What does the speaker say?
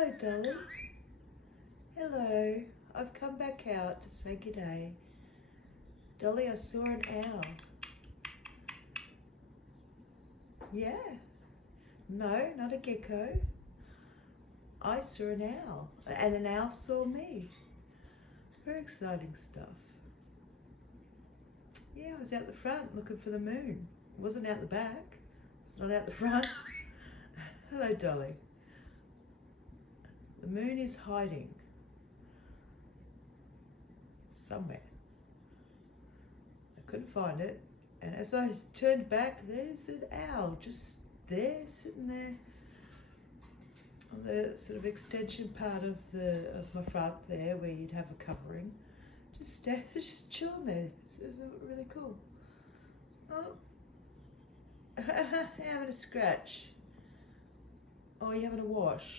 Hello, Dolly. Hello. I've come back out to say good day. Dolly, I saw an owl. Yeah. No, not a gecko. I saw an owl, and an owl saw me. Very exciting stuff. Yeah, I was out the front looking for the moon. It wasn't out the back. It's not out the front. Hello, Dolly. The moon is hiding somewhere. I couldn't find it. And as I turned back, there's an owl just there, sitting there on the sort of extension part of my front there, where you'd have a covering. Just chilling there. It's really cool. Oh, having a scratch. Oh, you're having a wash.